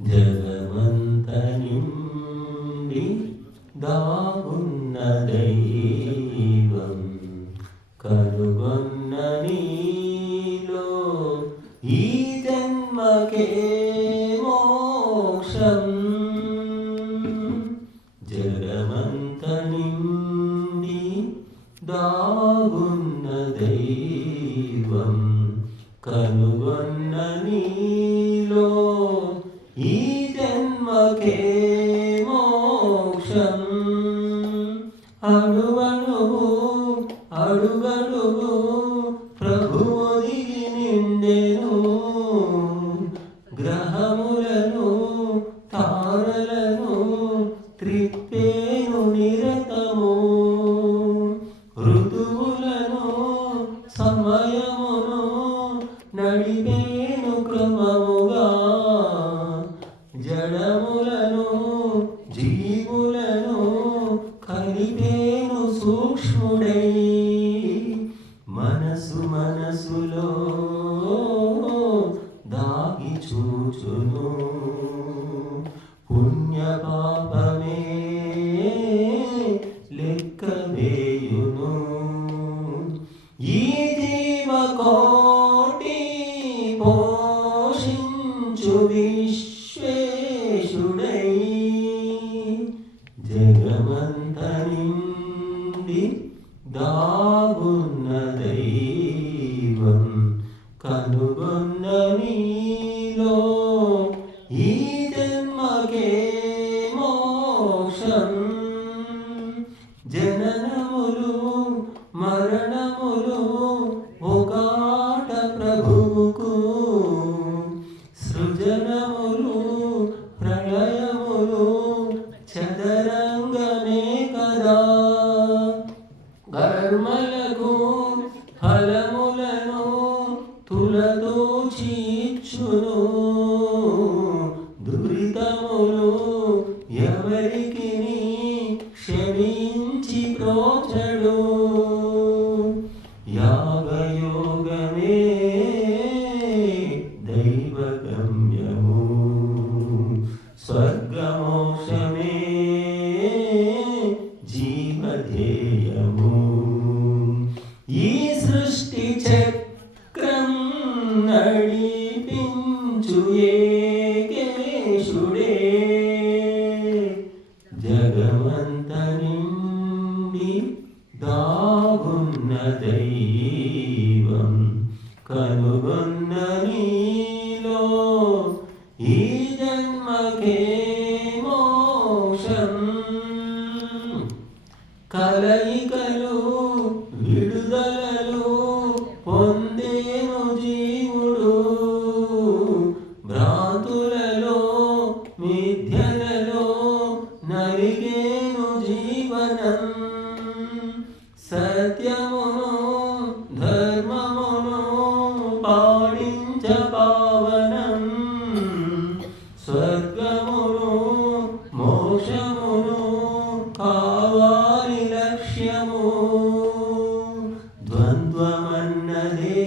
జగమంత నిండి దాగున్న దైవం కనుగొన్న నీలో ఈ జన్మకే మోక్షం. జగమంత నిండి దాగున్న దైవం కనుగొన్న నీలో ఈ జన్మకే మోక్షం. అడుగడుగు అడుగడుగు ప్రభువు దిగి నిండెను, గ్రహములను తారలను త్రిప్పేను నిరతము, ఋతువులను సమయమును నడిపేను క్రమముగా, జడములను జీవులను కలిపేను సూక్ష్ముడై. మనసు మనసులో దాగి చూచును, పుణ్య పాపమే లెక్క వేయును. ఈ జీవకోటి పోషించు విశ్వేశుడై, జగమంత నిండి దాగున్న దైవం కనుగొన్న నీలో ఈ జన్మకే మోక్షం. జననములు మరణములు ఒకాట ప్రభువుకు, సృజనములు ప్రళయములు చదరంగమే కదా. కర్మలకు ఫలములను తులదూచి ఇచ్చును, దురితములు ఎవరికి క్షమించి ప్రోచడు. యాగయోగమే దైవగమ్యము, స్వర్గమోక్షమే జీవధేయము. ఈ సృష్టి చక్రం నడిపించు ఏకేశుడే, జగమంత నిండి దాగున్న దైవం కనుగొన్న నీలో ఈ జన్మకే మోక్షం. కలయికలు విడుదలలు పొందేను జీవుడు, భ్రాంతులలో మిథ్యలలో నలిగేను జీవనం. సత్యమును ధర్మమును పాటించ పావనం, స్వర్గమును మోక్షమును కావాలి లక్ష్యము. ద్వంద్వమన్నదే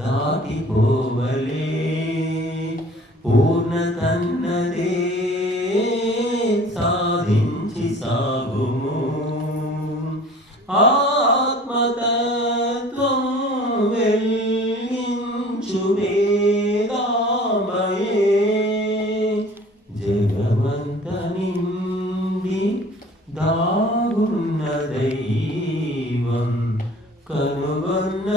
దాటిపోవలే, పూర్ణతన్నదే సాధించి సాగుము. ఆత్మతత్వం వెలిగించు వేదామయే, జగమంత నిండి దాగున్న దైవం కనుగొన్న